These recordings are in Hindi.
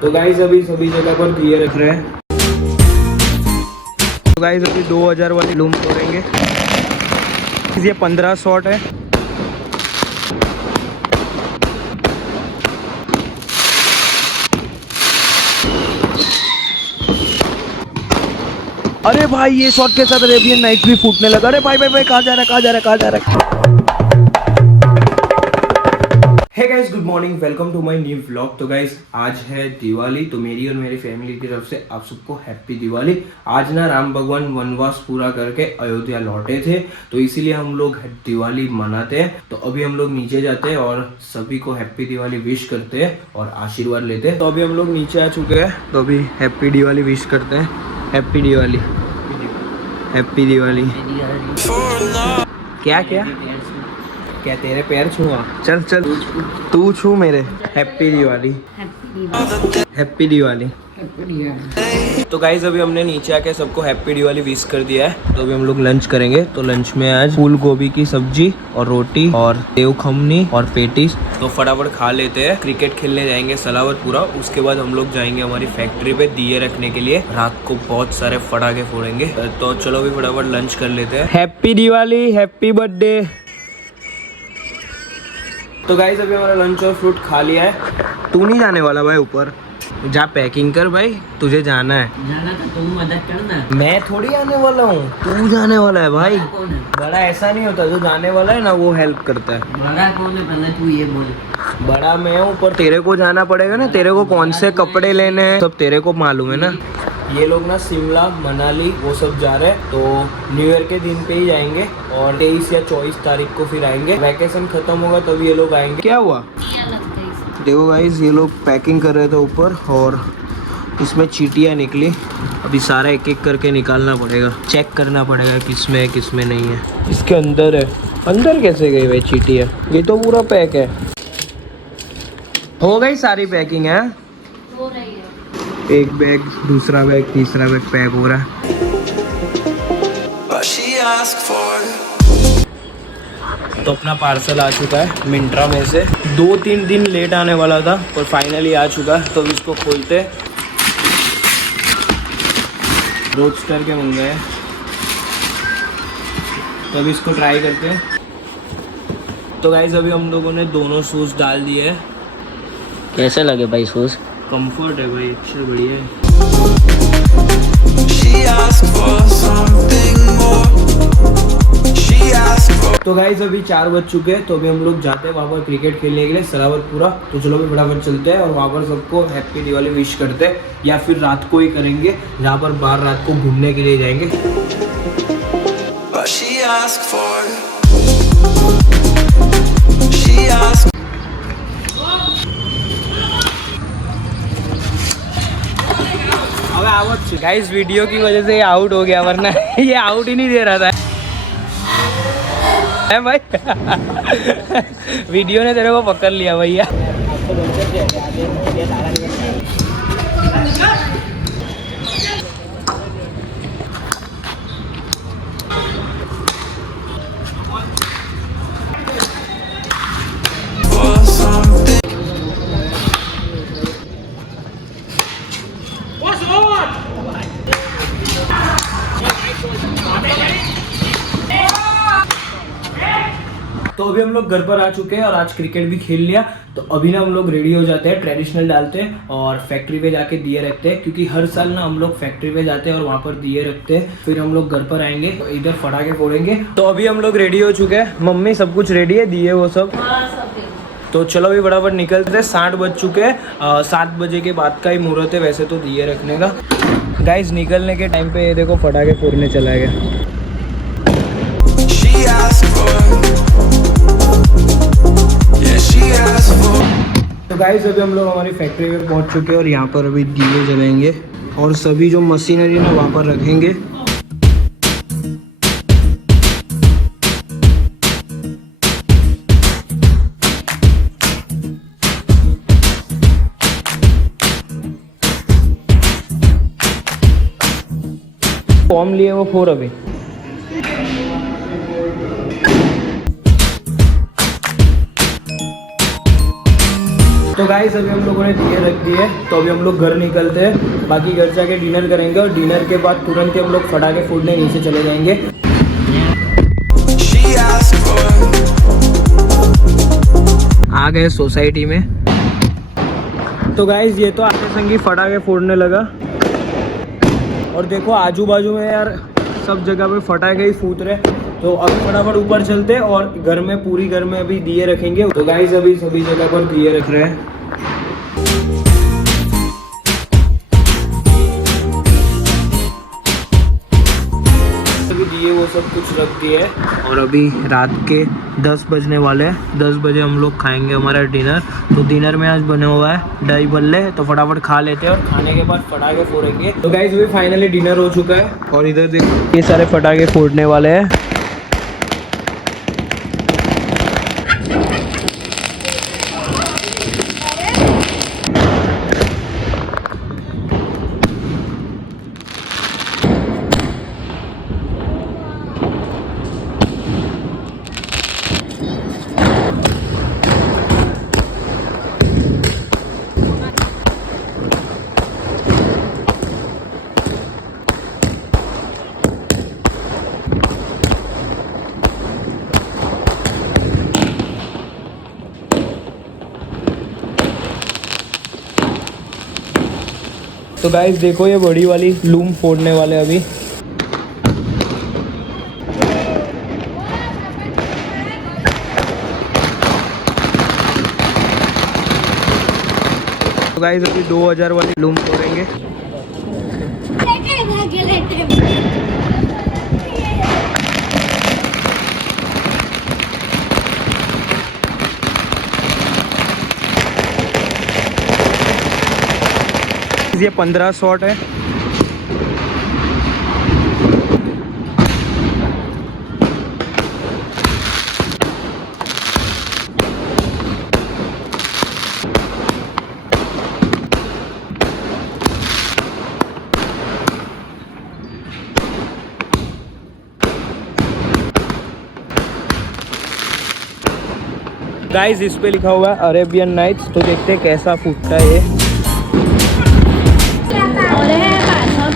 तो गाइस अभी सभी जगह पर दिए रख रहे हैं। तो गाइस अभी 2000 वाली लूम तोड़ेंगे। ये 15 शॉट है। अरे भाई ये शॉट के साथ अरेबियन नाइट्स भी फूटने लगा। अरे भाई भाई भाई कहाँ जा रहा है, कहाँ जा रहा है, कहाँ जा रहा है। Hey guys, good morning, welcome to my new vlog. तो गाइस आज है दिवाली, तो मेरी और मेरी फैमिली की तरफ से आप सबको हैप्पी दिवाली। आज ना राम भगवान वनवास पूरा करके अयोध्या लौटे थे, तो इसीलिए हम लोग दिवाली मनाते हैं। तो अभी हम लोग नीचे जाते हैं और सभी को हैप्पी दिवाली विश करते हैं और आशीर्वाद लेते हैं। तो अभी हम लोग नीचे आ चुके हैं, तो अभी हैप्पी दिवाली विश करते हैं। Happy Diwali, happy Diwali. क्या क्या क्या तेरे पैर छूआ? चल चल तू छू मेरे। Happy Diwali, happy Diwali. तो गाइज अभी हमने नीचे आके सबको हैप्पी दिवाली विश कर दिया है। तो अभी हम लोग लंच करेंगे। तो लंच में आज फूल गोभी की सब्जी और रोटी और सेव खमनी और पेटीज। तो फटाफट खा लेते हैं। क्रिकेट खेलने जाएंगे सलावतपुरा। उसके बाद हम लोग जाएंगे हमारी फैक्ट्री पे दिए रखने के लिए। रात को बहुत सारे फटाके फोड़ेंगे। तो चलो अभी फटाफट लंच कर लेते हैं। Happy Diwali, happy birthday. तो गाइस अभी हमारा लंच और फ्रूट खा लिया है। तू नहीं जाने वाला भाई ऊपर? जा पैकिंग कर भाई, तुझे जाना है। जाना तो तुम मदद करना। मैं थोड़ी आने वाला हूँ, तू जाने वाला है भाई। कौन है? बड़ा ऐसा नहीं होता, जो जाने वाला है ना वो हेल्प करता है। बड़ा कौन है पहले तू ये बोल। बड़ा मैं हूँ, पर तेरे को जाना पड़ेगा ना। तेरे को कौन से कपड़े लेने हैं सब तेरे को मालूम है ना। ये लोग ना शिमला मनाली वो सब जा रहे हैं। तो न्यू ईयर के दिन पे ही जाएंगे और 23 या 24 तारीख को फिर आएंगे। वैकेशन खत्म होगा तभी ये लोग आएंगे। क्या हुआ? देखो गाइस ये लोग पैकिंग कर रहे थे ऊपर और इसमें चींटियाँ निकली। अभी सारा एक एक करके निकालना पड़ेगा, चेक करना पड़ेगा किसमें है किसमें नहीं है। इसके अंदर है। अंदर कैसे गई भाई चींटियाँ? ये तो पूरा पैक है। हो गई सारी पैकिंग है? हो रही है। एक बैग, दूसरा बैग, तीसरा बैग पैक हो रहा है। तो अपना पार्सल आ चुका है मिंत्रा में से। 2-3 दिन लेट आने वाला था पर फाइनली आ चुका है। तो इसको खोलते। रोडस्टर के मंगाए, तो अभी इसको ट्राई करते हैं। तो गाइस अभी हम लोगों ने दोनों शूज़ डाल दिए हैं। कैसे लगे भाई शूज? कंफर्ट है भाई, अच्छे बढ़िया है। तो गाइस अभी 4 बज चुके हैं। तो अभी हम लोग जाते हैं वहाँ पर क्रिकेट खेलने के लिए सलावतपुरा। तो चलो भी फटाफट चलते हैं और वहाँ पर सबको हैप्पी दिवाली विश करते हैं, या फिर रात को ही करेंगे जहाँ पर बाहर रात को घूमने के लिए जाएंगे। गाइस वीडियो की वजह से ये आउट हो गया, वरना ये आउट ही नहीं दे रहा था है भाई। वीडियो ने तेरे को पकड़ लिया भैया। तो अभी हम लोग घर पर आ चुके हैं और आज क्रिकेट भी खेल लिया। तो अभी ना हम लोग रेडी हो जाते हैं, ट्रेडिशनल डालते हैं और फैक्ट्री पे जाके दिए रखते हैं। क्योंकि हर साल ना हम लोग फैक्ट्री पे जाते हैं और वहाँ पर दिए रखते हैं। फिर हम लोग घर पर आएंगे तो इधर फटाके फोड़ेंगे। तो अभी हम लोग रेडी हो चुके हैं। मम्मी सब कुछ रेडी है, दिए वो सब। तो चलो अभी फटाफट निकलते हैं। 60 बज चुके हैं। 7 बजे के बाद का ही मुहूर्त है वैसे तो दिए रखने का। गाइस निकलने के टाइम पे ये देखो फटाके फोड़ने चला गया। तो गाइस अभी हम लोग हमारी फैक्ट्री में पहुंच चुके हैं और यहाँ पर अभी दिए जलाएंगे और सभी जो मशीनरी ना वहाँ पर रखेंगे। फॉर्म लिए वो 4 अभी। तो गाइस अभी हम लोगों ने दिए रख दिए, तो अभी हम लोग घर निकलते हैं। बाकी घर जाके डिनर करेंगे और डिनर के बाद तुरंत ही हम लोग फटाके फूटने नीचे चले जाएंगे। आ गए सोसाइटी में। तो गाइस ये तो आगे संगी फटाके फोड़ने लगा और देखो आजू बाजू में यार सब जगह पे फटाके ही फूट रहे। तो अभी फटाफट ऊपर चलते हैं और घर में पूरी घर में अभी दिए रखेंगे। तो गाइस अभी सभी जगह पर दिए रख रहे हैं। दिए वो सब कुछ रख दिए और अभी रात के 10 बजने वाले हैं। 10 बजे हम लोग खाएंगे हमारा डिनर। तो डिनर में आज बने हुआ है दही बल्ले, तो फटाफट खा लेते हैं और खाने के बाद फटाके फोड़ेंगे। तो गाइस अभी फाइनली डिनर हो चुका है और इधर देखो ये सारे फटाके फोड़ने वाले हैं। तो गाइस देखो ये बड़ी वाली लूम फोड़ने वाले अभी। तो गाइस अभी 2000 वाली लूम फोड़ेंगे। ये 15 शॉट है। गाइस इस पे लिखा हुआ है अरेबियन नाइट्स। तो देखते हैं कैसा फूटता है ये।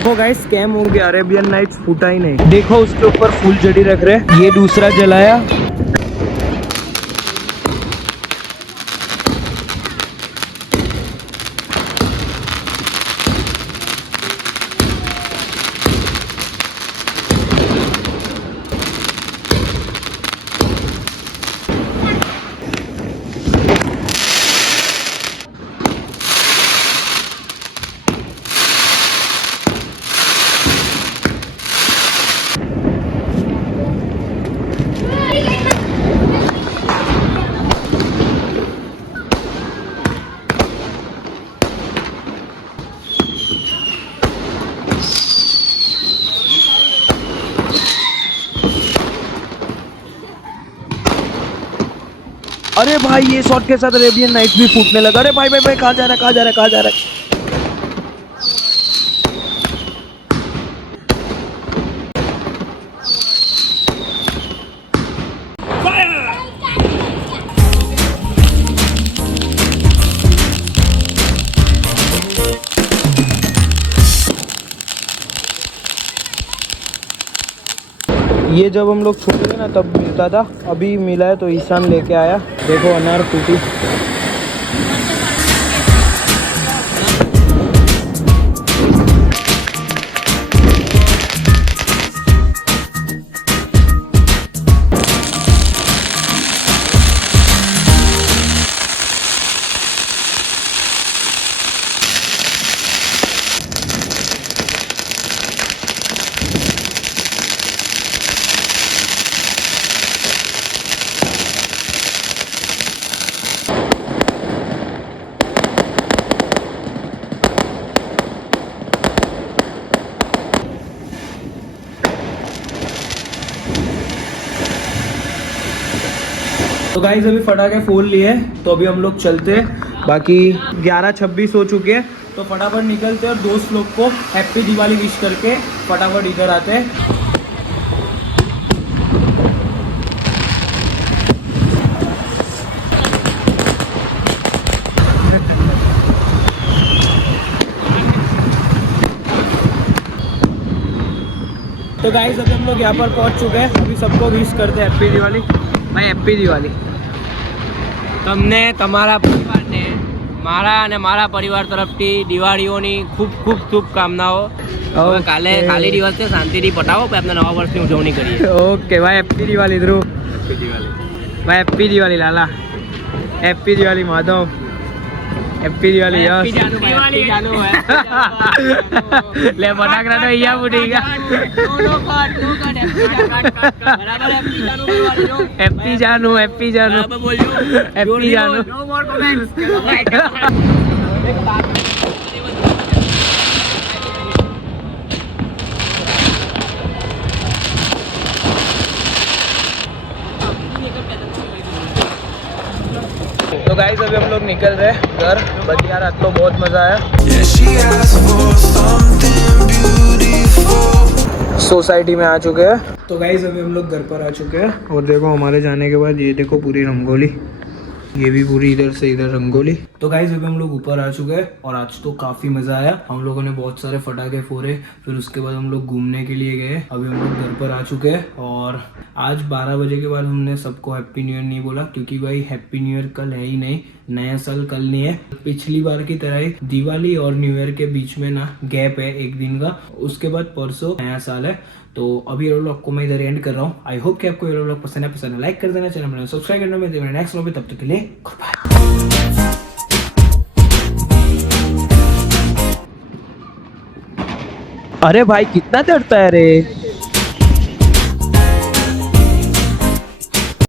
वो गाइस स्कैम हो गया, अरेबियन नाइट्स फूटा ही नहीं। देखो उसके ऊपर फूल जड़ी रख रहे। ये दूसरा जलाया। अरे भाई ये शॉट के साथ अरेबियन नाइट्स भी फूटने लगा। अरे भाई भाई भाई कहाँ जा रहा है, कहाँ जा रहा है, कहाँ जा रहा है। ये जब हम लोग छोटे थे ना तब मिलता था, अभी मिला है तो ईशान लेके आया। देखो अनार टूटी। तो गाइस अभी फटाके फोड़ लिए, तो अभी हम लोग चलते हैं। बाकी 11:26 हो चुके हैं, तो फटाफट निकलते हैं और दोस्त लोग को हैप्पी दिवाली विश करके फटाफट इधर आते हैं। तो गाइस अभी हम लोग यहाँ पर पहुँच चुके हैं. अभी सबको विश करते हैं हैप्पी दिवाली. भाई हैप्पी દિવાળી. તમને તમારા પરિવારને મારા અને મારા પરિવાર તરફથી દિવાળીઓની ખૂબ ખૂબ શુભકામનાઓ. હવે કાલે ખાલી દિવસ છે, શાંતિથી પટાવો પછી આપણે નવા વર્ષની ઉજવણી કરીએ. ઓકે ભાઈ હેપ્પી દિવાળી ધ્રુવ. હેપ્પી દિવાળી ભાઈ. Happy Diwali Lala. Happy Diwali Madhav. Happy Diwali yes. લે ફટાકડા તો અહીંયા ફૂટી ગયા. Happy Janu. Happy Janu. Happy Janu. तो गाइस अभी हम लोग निकल रहे हैं घर. बट यार आज तो बहुत मजा आया. सोसाइटी में आ चुके हैं. तो गाइस अभी हम लोग घर पर आ चुके हैं और देखो हमारे जाने के बाद ये देखो पूरी रंगोली. ये भी पूरी इधर से इधर रंगोली. तो गाइस अभी हम लोग ऊपर आ चुके हैं और आज तो काफी मजा आया. हम लोगों ने बहुत सारे फटाके फोड़े. फिर उसके बाद हम लोग घूमने के लिए गए. अभी हम लोग घर पर आ चुके हैं और आज 12 बजे के बाद हमने सबको हैप्पी न्यू ईयर नहीं बोला क्योंकि भाई हैप्पी न्यू ईयर कल है ही नहीं. नया साल कल नहीं है. पिछली बार की तरह ही दिवाली और न्यू ईयर के बीच में ना गैप है एक दिन का. उसके बाद परसों नया साल है. तो अभी ये व्लॉग को मैं इधर एंड कर रहा हूँ. आई होप कि आपको ये व्लॉग पसंद है लाइक कर देना, चैनल में सब्सक्राइब करना. मैं देखना नेक्स्ट व्लॉग में. तब तक के लिए गुड बाय. अरे भाई कितना डरता है रे.